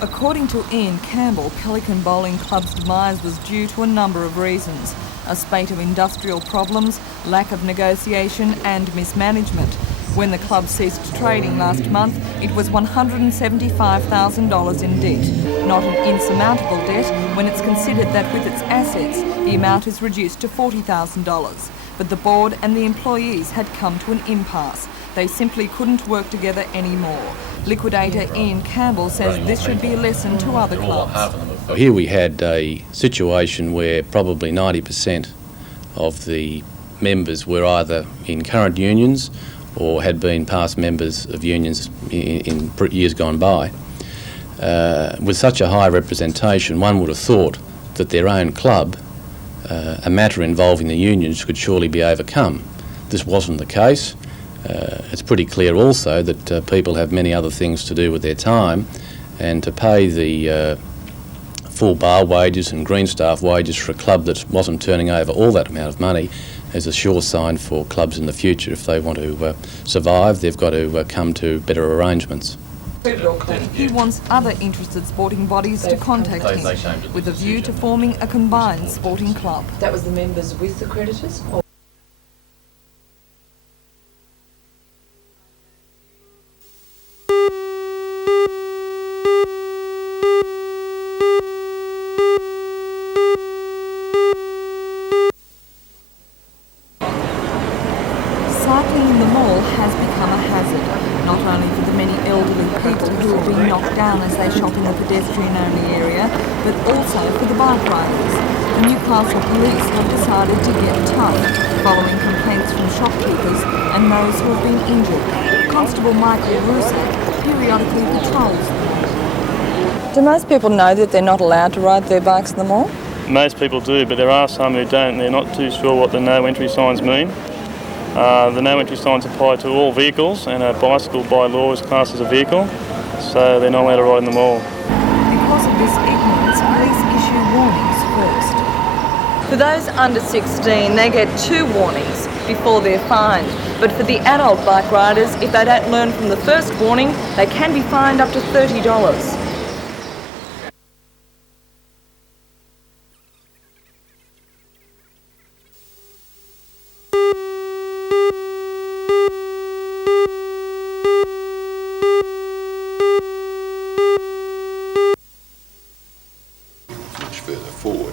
According to Ian Campbell, Pelican Bowling Club's demise was due to a number of reasons: a spate of industrial problems, lack of negotiation and mismanagement. When the club ceased trading last month, it was $175,000 in debt. Not an insurmountable debt when it's considered that with its assets, the amount is reduced to $40,000. But the board and the employees had come to an impasse. They simply couldn't work together anymore. Liquidator Ian Campbell says this should be a lesson to other clubs. Here we had a situation where probably 90% of the members were either in current unions or had been past members of unions in years gone by. With such a high representation, one would have thought that their own club, a matter involving the unions, could surely be overcome. This wasn't the case. It's pretty clear also that people have many other things to do with their time, and to pay the full bar wages and green staff wages for a club that wasn't turning over all that amount of money is a sure sign for clubs in the future. If they want to survive, they've got to come to better arrangements. He wants other interested sporting bodies to contact him with a view to forming a combined sporting club. That was the members with the creditors? Cycling in the mall has become a hazard, not only for the many elderly people who are being knocked down as they shop in the pedestrian-only area, but also for the bike riders. The Newcastle police have decided to get tough, following complaints from shopkeepers and those who have been injured. Constable Michael Rusak periodically patrols them. Do most people know that they're not allowed to ride their bikes in the mall? Most people do, but there are some who don't. They're not too sure what the no entry signs mean. The no entry signs apply to all vehicles, and a bicycle by law is classed as a vehicle, so they're not allowed to ride in the mall. Because of this ignorance, police issue warnings first. For those under 16, they get 2 warnings before they're fined. But for the adult bike riders, if they don't learn from the first warning, they can be fined up to $30.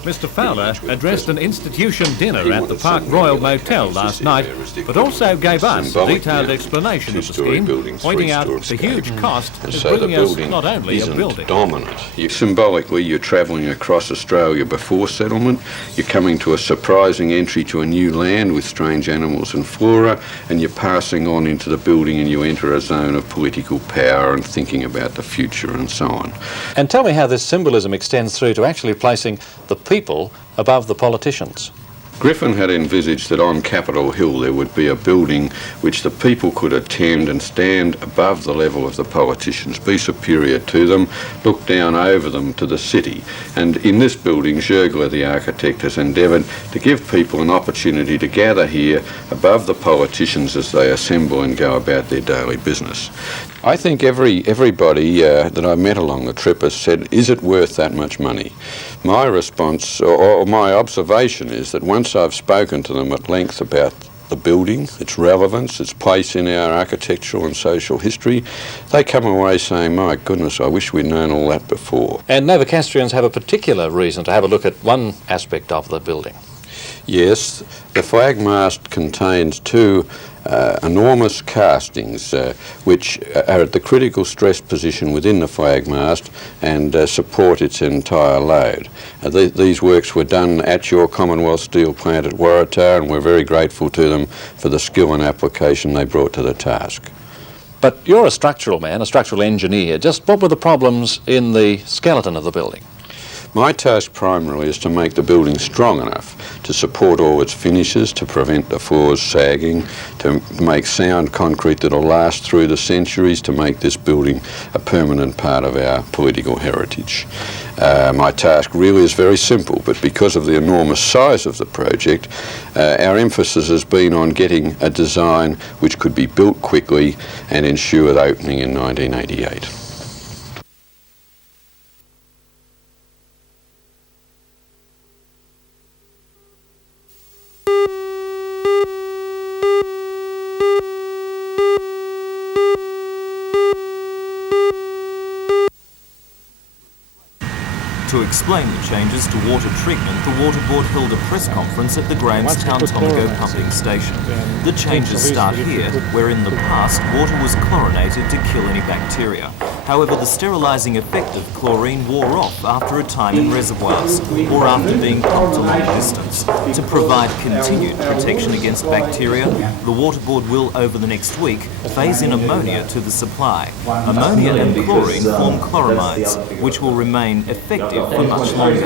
Mr Fowler addressed an institution dinner at the Park Royal Motel last night, but also gave us a detailed explanation of the scheme, pointing out the huge cost of bringing us not only a building. Dominant. Symbolically, you're travelling across Australia before settlement, you're coming to a surprising entry to a new land with strange animals and flora, and you're passing on into the building and you enter a zone of political power and thinking about the future and so on. And tell me how this symbolism extends through to actually placing the people above the politicians. Griffin had envisaged that on Capitol Hill there would be a building which the people could attend and stand above the level of the politicians, be superior to them, look down over them to the city. And in this building, Jurgler, the architect, has endeavoured to give people an opportunity to gather here above the politicians as they assemble and go about their daily business. I think everybody that I met along the trip has said, is it worth that much money? My response, or my observation, is that once I've spoken to them at length about the building, its relevance, its place in our architectural and social history, they come away saying, my goodness, I wish we'd known all that before. And Novocastrians have a particular reason to have a look at one aspect of the building. Yes, the flag mast contains 2 enormous castings which are at the critical stress position within the flag mast and support its entire load. These works were done at your Commonwealth steel plant at Waratah, and we're very grateful to them for the skill and application they brought to the task. But you're a structural man, a structural engineer. Just what were the problems in the skeleton of the building? My task primarily is to make the building strong enough to support all its finishes, to prevent the floors sagging, to make sound concrete that'll last through the centuries, to make this building a permanent part of our political heritage. My task really is very simple, but because of the enormous size of the project, our emphasis has been on getting a design which could be built quickly and ensure the opening in 1988. explain the changes to water treatment, the Water Board held a press conference at the Grahamstown Tomago pumping station. The changes start here, where in the past water was chlorinated to kill any bacteria. However, the sterilising effect of chlorine wore off after a time in reservoirs, or after being pumped a long distance. To provide continued protection against bacteria, the Water Board will, over the next week, phase in ammonia to the supply. Ammonia and chlorine form chloramides, which will remain effective for much longer.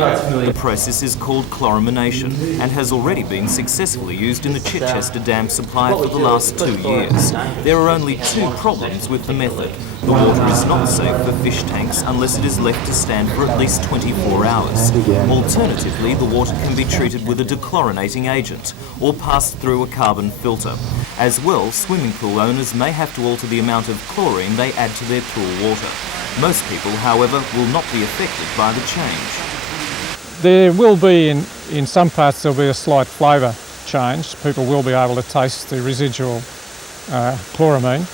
The process is called chlorination and has already been successfully used in the Chichester Dam supply for the last 2 years. There are only 2 problems with the method. The water is not safe for fish tanks unless it is left to stand for at least 24 hours. Alternatively, the water can be treated with a dechlorinating agent or passed through a carbon filter. As well, swimming pool owners may have to alter the amount of chlorine they add to their pool water. Most people, however, will not be affected by the change. There will be, in some parts, there'll be a slight flavour change. People will be able to taste the residual chloramine.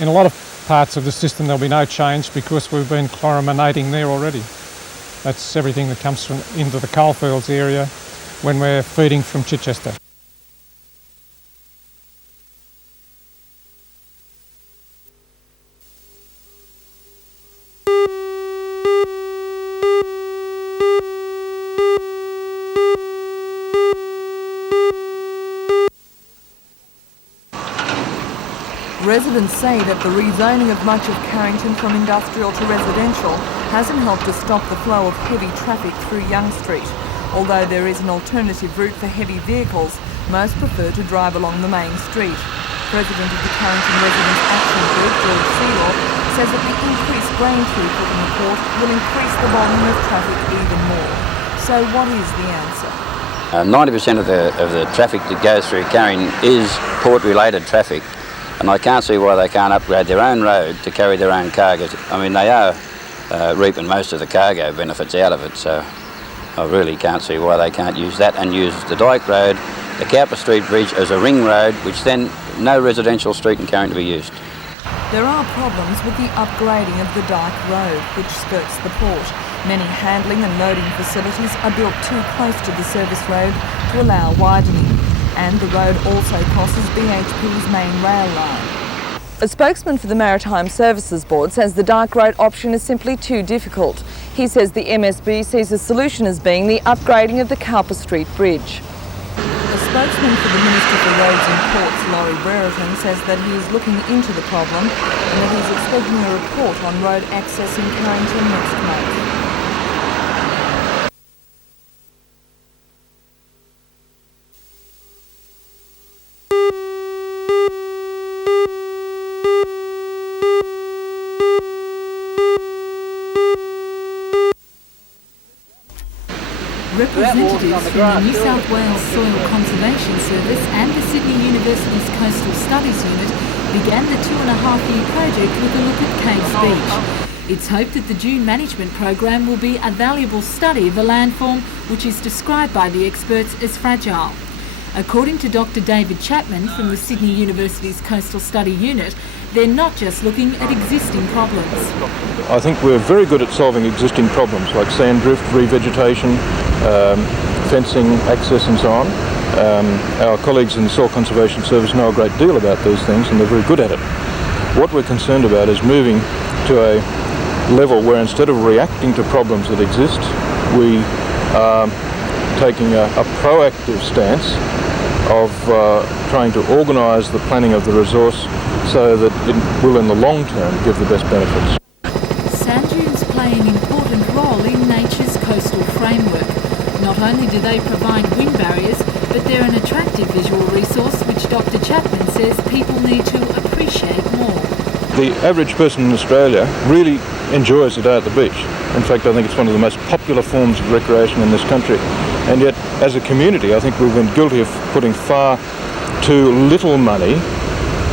In a lot of parts of the system there'll be no change because we've been chlorinating there already. That's everything that comes from into the coalfields area when we're feeding from Chichester. Residents say that the rezoning of much of Carrington from industrial to residential hasn't helped to stop the flow of heavy traffic through Young Street. Although there is an alternative route for heavy vehicles, most prefer to drive along the main street. President of the Carrington Residents Action Group, George Sealaw, says that the increased grain throughput in the port will increase the volume of traffic even more. So what is the answer? 90% of the traffic that goes through Carrington is port-related traffic. And I can't see why they can't upgrade their own road to carry their own cargoes. I mean, they are reaping most of the cargo benefits out of it, so I really can't see why they can't use that and use the Dyke Road, the Cowper Street Bridge as a ring road, which then no residential street in Carrington to be used. There are problems with the upgrading of the Dyke Road, which skirts the port. Many handling and loading facilities are built too close to the service road to allow widening. And the road also crosses BHP's main rail line. A spokesman for the Maritime Services Board says the Dyke Road option is simply too difficult. He says the MSB sees the solution as being the upgrading of the Cowper Street Bridge. A spokesman for the Minister for Roads and Ports, Laurie Brereton, says that he is looking into the problem and that he's expecting a report on road access in Carrington next month. Representatives from the New South Wales Soil Conservation Service and the Sydney University's Coastal Studies Unit began the 2.5-year project with a look at Caves Beach. It's hoped that the dune management program will be a valuable study of a landform which is described by the experts as fragile. According to Dr. David Chapman from the Sydney University's Coastal Study Unit, they're not just looking at existing problems. I think we're very good at solving existing problems like sand drift, revegetation, fencing, access and so on. Our colleagues in the Soil Conservation Service know a great deal about these things and they're very good at it. What we're concerned about is moving to a level where instead of reacting to problems that exist, we are taking a proactive stance of trying to organise the planning of the resource so that it will in the long term give the best benefits. Sand dunes play an important role in nature's coastal framework. Not only do they provide wind barriers, but they're an attractive visual resource which Dr. Chapman says people need to appreciate more. The average person in Australia really enjoys a day at the beach. In fact, I think it's one of the most popular forms of recreation in this country. And yet, as a community, I think we've been guilty of putting far too little money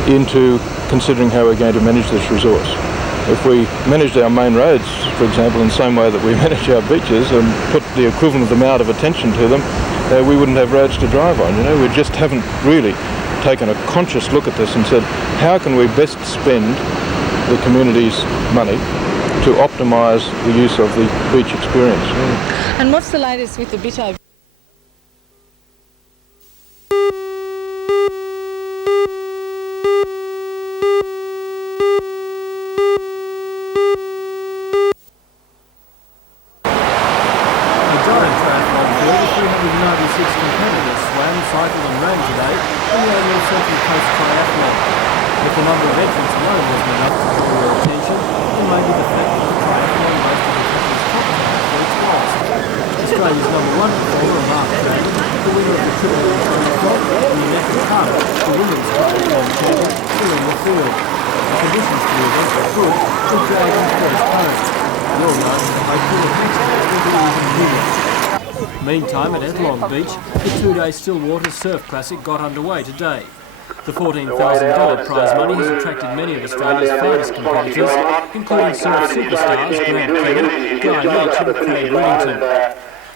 into considering how we're going to manage this resource. If we managed our main roads, for example, in the same way that we manage our beaches and put the equivalent amount of attention to them, we wouldn't have roads to drive on. You know, we just haven't really taken a conscious look at this and said, how can we best spend the community's money to optimise the use of the beach experience. And what's the latest with the Bitto? Cycled and ran today in the annual Central Coast Triathlon. But the number of entrants alone wasn't enough to draw your attention, and maybe the fact that the triathlon most of the country's top athletes was. Australia's #1 performer, Mark Dragon, the winner of the triple Commonwealth, and the Natalie Carter, the women's triathlon champion, still in the field. The conditions for the event were good, with Dragon first home. You'll know, hopefully the next event will be even bigger. Meantime, at Athlone Beach, the two-day Stillwater Surf Classic got underway today. The $14,000 prize money has attracted many of Australia's finest competitors, including surf superstars Grant Kenny, Guy Leach and Craig Whittington.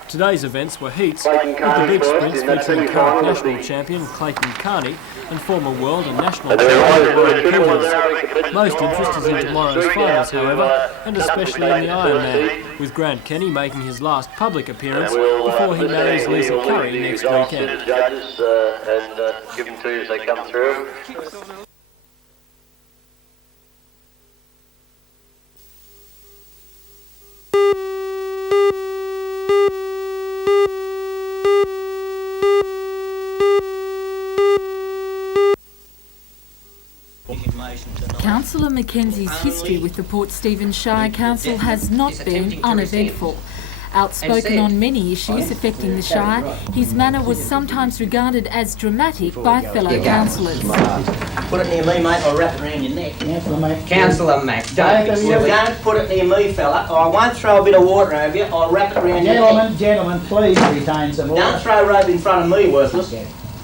Today's events were heats, with the beach sprints featuring current national champion Clayton Carney and former world and national champion Ryan Peters. Most interest is in tomorrow's finals, however, and especially in the Ironman, with Grant Kenny making his last public appearance before he marries Lisa Curry next weekend. Judges and give them to you as they come through. Councillor McKenzie's history with the Port Stephens Shire Council has not been uneventful. Outspoken on many issues affecting the Shire, his manner was sometimes regarded as dramatic by fellow councillors. Put it near me, mate, or wrap it around your neck. Councillor Mac, don't be silly. Don't put it near me, fella, or I won't throw a bit of water over you, I'll wrap it around your neck. Gentlemen, please retain some order. Don't throw rope in front of me, worthless,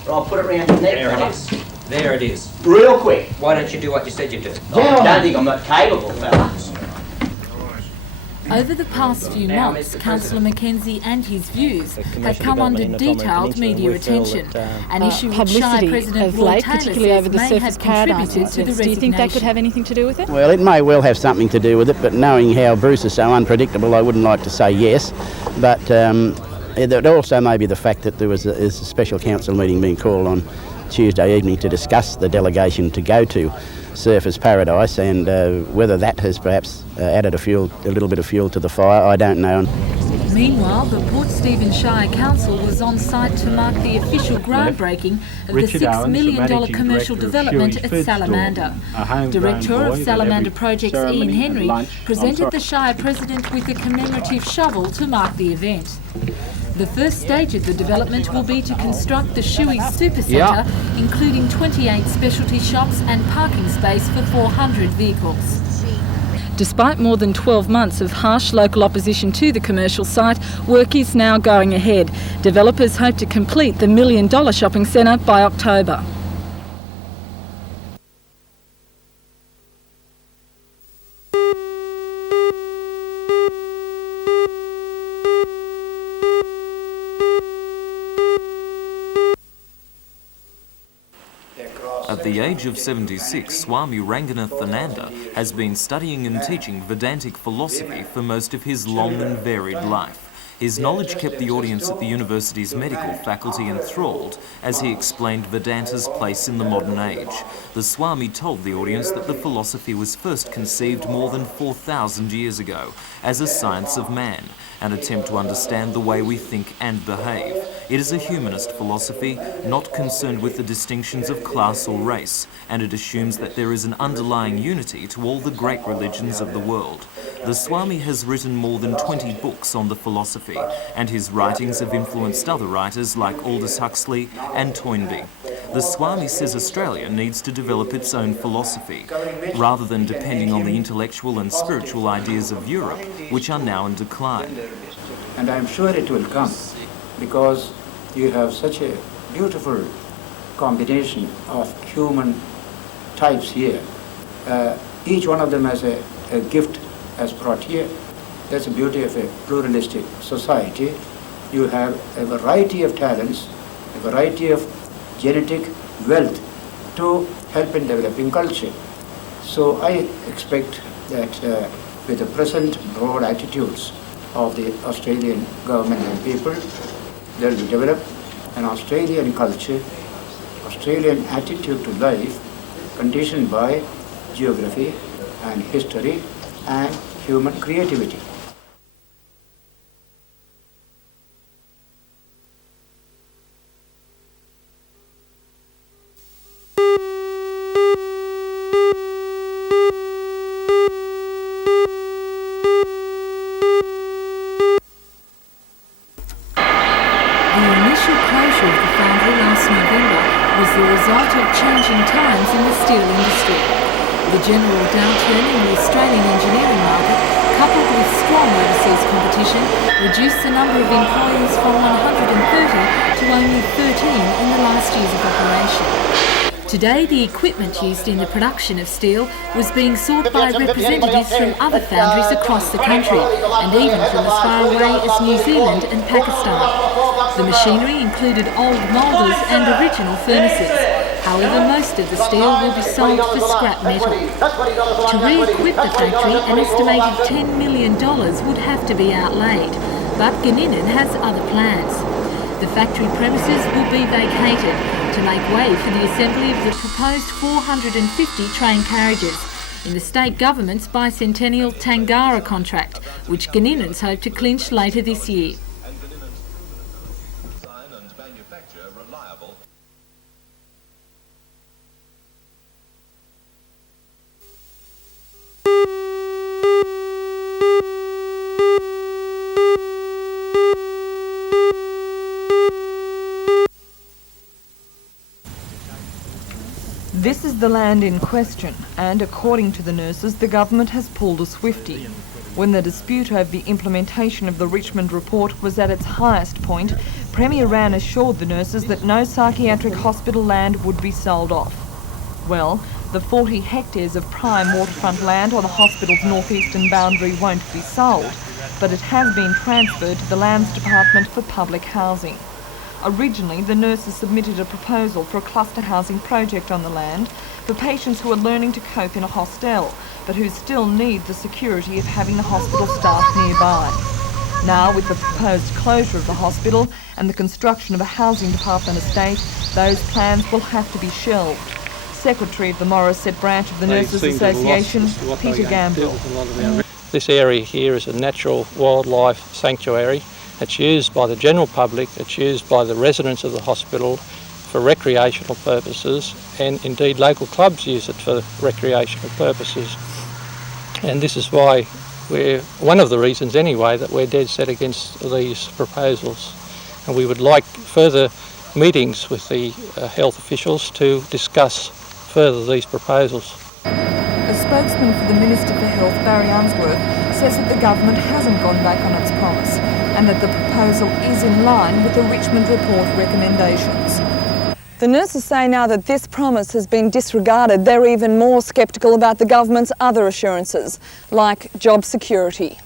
or I'll put it around your neck. There it is. There it is. Real quick. Why don't you do what you said you'd do? I don't think I'm not capable, fella. Over the past few months, Councillor McKenzie and his views have come under detailed media attention. An issue which Shire President of Roy late, Taylor particularly over says the may Surfers have Paradise contributed to the incidents. Do you think that could have anything to do with it? Well, it may well have something to do with it, but knowing how Bruce is so unpredictable, I wouldn't like to say yes. But it also may be the fact that there is a special council meeting being called on Tuesday evening to discuss the delegation to go to Surfers Paradise, and whether that has perhaps added a little bit of fuel to the fire, I don't know. Meanwhile, the Port Stephens Shire Council was on site to mark the official groundbreaking of the $6 million commercial development at Salamander. Director of Salamander Projects Ian Henry presented the Shire President with a commemorative shovel to mark the event. The first stage of the development will be to construct the Shuey supercentre, including 28 specialty shops and parking space for 400 vehicles. Despite more than 12 months of harsh local opposition to the commercial site, work is now going ahead. Developers hope to complete the $1 million shopping centre by October. At the age of 76, Swami Ranganathananda has been studying and teaching Vedantic philosophy for most of his long and varied life. His knowledge kept the audience at the university's medical faculty enthralled as he explained Vedanta's place in the modern age. The Swami told the audience that the philosophy was first conceived more than 4,000 years ago as a science of man, an attempt to understand the way we think and behave. It is a humanist philosophy, not concerned with the distinctions of class or race, and it assumes that there is an underlying unity to all the great religions of the world. The Swami has written more than 20 books on the philosophy, and his writings have influenced other writers like Aldous Huxley and Toynbee. The Swami says Australia needs to develop its own philosophy, rather than depending on the intellectual and spiritual ideas of Europe, which are now in decline. And I'm sure it will come, because you have such a beautiful combination of human types here. Each one of them has a gift as brought here. That's the beauty of a pluralistic society. You have a variety of talents, a variety of genetic wealth to help in developing culture. So I expect that with the present broad attitudes of the Australian government and people, there will develop an Australian culture, Australian attitude to life, conditioned by geography and history and human creativity. Changing times in the steel industry. The general downturn in the Australian engineering market, coupled with strong overseas competition, reduced the number of employees from 130 to only 13 in the last years of operation. Today, the equipment used in the production of steel was being sought by representatives from other foundries across the country, and even from as far away as New Zealand and Pakistan. The machinery included old moulders and original furnaces. However, most of the steel will be sold for scrap metal. To re-equip the factory, an estimated $10 million would have to be outlaid, but Gunninan has other plans. The factory premises will be vacated to make way for the assembly of the proposed 450 train carriages in the state government's bicentennial Tangara contract, which Gunninans hope to clinch later this year. This is the land in question, and according to the nurses, the government has pulled a swiftie. When the dispute over the implementation of the Richmond report was at its highest point, Premier Rann assured the nurses that no psychiatric hospital land would be sold off. Well, the 40 hectares of prime waterfront land on the hospital's northeastern boundary won't be sold, but it has been transferred to the Lands Department for public housing. Originally, the nurses submitted a proposal for a cluster housing project on the land for patients who are learning to cope in a hostel, but who still need the security of having the hospital staff nearby. Now, with the proposed closure of the hospital and the construction of a housing department estate, those plans will have to be shelved. Secretary of the Morisset branch of the Nurses Association, Peter Gamble. This area here is a natural wildlife sanctuary. It's used by the general public, it's used by the residents of the hospital for recreational purposes, and indeed local clubs use it for recreational purposes. And this is why one of the reasons anyway, that we're dead set against these proposals. And we would like further meetings with the health officials to discuss further these proposals. A spokesman for the Minister for Health, Barry Unsworth, says that the government hasn't gone back on its promise and that the proposal is in line with the Richmond Report recommendations. The nurses say now that this promise has been disregarded, they're even more sceptical about the government's other assurances, like job security.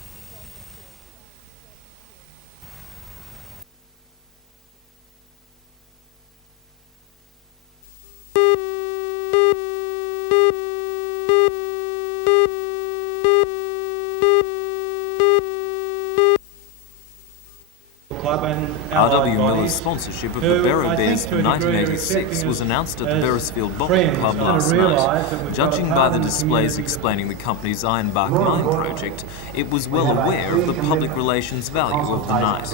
R.W. Miller's sponsorship of the Barrow Bears for 1986 was announced at the Beresfield Bowling Club last night. Judging by the displays explaining the company's Ironbark Mine project, it was well aware of the public relations value of the night.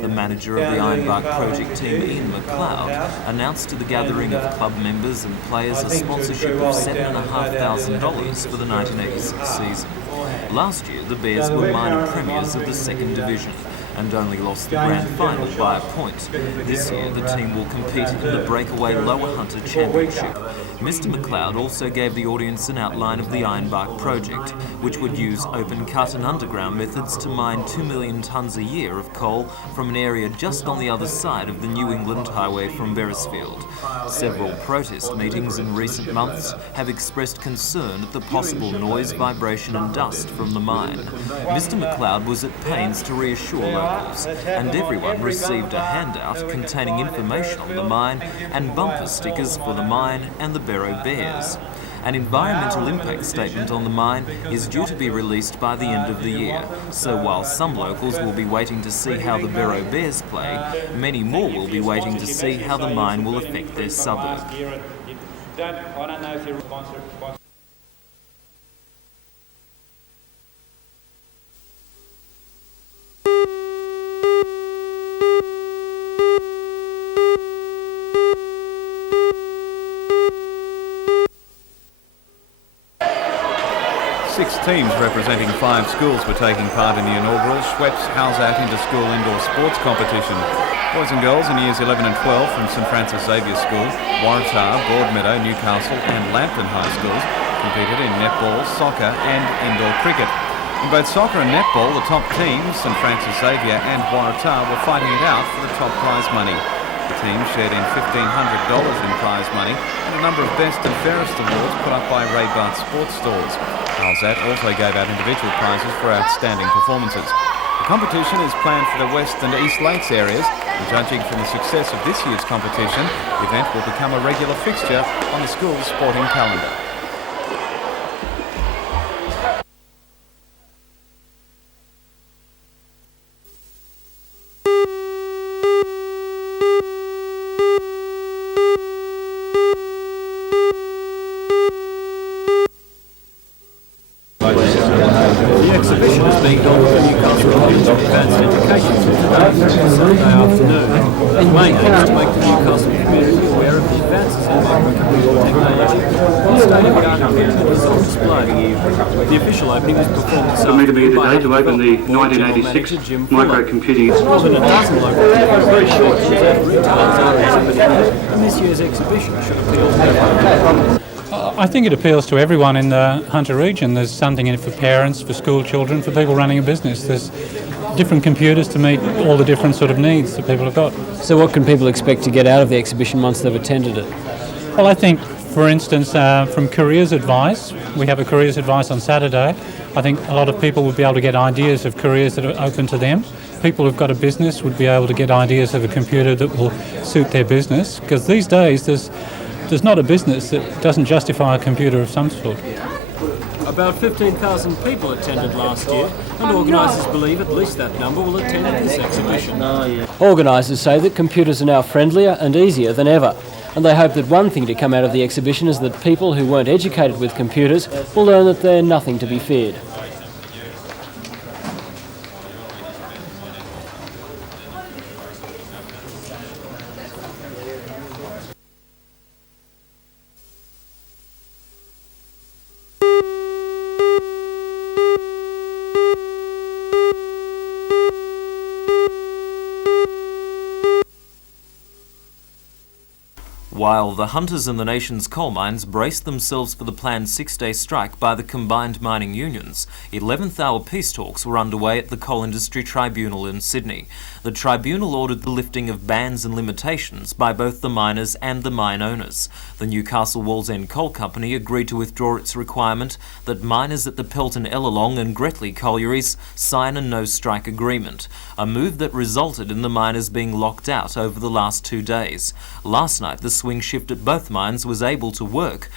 The manager of the Ironbark project team, Ian McLeod, announced to the gathering of club members and players a sponsorship of $7,500 for the 1986 season. Last year, the Bears were minor premiers of the second division and only lost the grand final by a point. This year, the team will compete in the breakaway Lower Hunter Championship. Mr. McLeod also gave the audience an outline of the Ironbark project, which would use open cut and underground methods to mine 2 million tonnes a year of coal from an area just on the other side of the New England Highway from Beresfield. Several protest meetings in recent months have expressed concern at the possible noise, vibration and dust from the mine. Mr. McLeod was at pains to reassure locals, and everyone received a handout containing information on the mine and bumper stickers for the mine and the Barrow Bears. An environmental impact statement on the mine is due to be released by the end of the year. So while some locals will be waiting to see how the Barrow Bears play, many more will be waiting to see how the mine will affect their suburb. I don't know if you're responsible. 6 teams representing 5 schools were taking part in the inaugural Schweppes Halsat Inter-School Indoor Sports Competition. Boys and girls in years 11 and 12 from St Francis Xavier School, Waratah, Broadmeadow, Newcastle and Lambton High Schools competed in netball, soccer and indoor cricket. In both soccer and netball, the top teams, St Francis Xavier and Waratah, were fighting it out for the top prize money. The team shared in $1,500 in prize money and a number of Best and Fairest awards put up by Ray Barth Sports Stores. Halsat also gave out individual prizes for outstanding performances. The competition is planned for the West and East Lakes areas, and judging from the success of this year's competition, the event will become a regular fixture on the school's sporting calendar. The exhibition is being held at the Newcastle College of Advanced Education today, Sunday afternoon. The main aim is to make the Newcastle community aware of the advances in microcomputer technology. The state-of-the-art computer is on display. The official opening was performed this afternoon by to open the 1986 microcomputing. More than a dozen local people, very short retailers are exhibiting, and this year's exhibition should appeal to everyone. I think it appeals to everyone in the Hunter region. There's something in it for parents, for school children, for people running a business. There's different computers to meet all the different sort of needs that people have got. So what can people expect to get out of the exhibition once they've attended it? Well, I think, for instance, from careers advice, we have a careers advice on Saturday. I think a lot of people would be able to get ideas of careers that are open to them. People who've got a business would be able to get ideas of a computer that will suit their business, because these days there's not a business that doesn't justify a computer of some sort. About 15,000 people attended last year, and organisers believe at least that number will attend this exhibition. Organisers say that computers are now friendlier and easier than ever, and they hope that one thing to come out of the exhibition is that people who weren't educated with computers will learn that they're nothing to be feared. While the hunters in the nation's coal mines braced themselves for the planned 6-day strike by the combined mining unions, 11th hour peace talks were underway at the Coal Industry Tribunal in Sydney. The tribunal ordered the lifting of bans and limitations by both the miners and the mine owners. The Newcastle Wallsend Coal Company agreed to withdraw its requirement that miners at the Pelton Ellalong and Gretley collieries sign a no-strike agreement, a move that resulted in the miners being locked out over the last 2 days. Last night, the swing shift at both mines was able to work,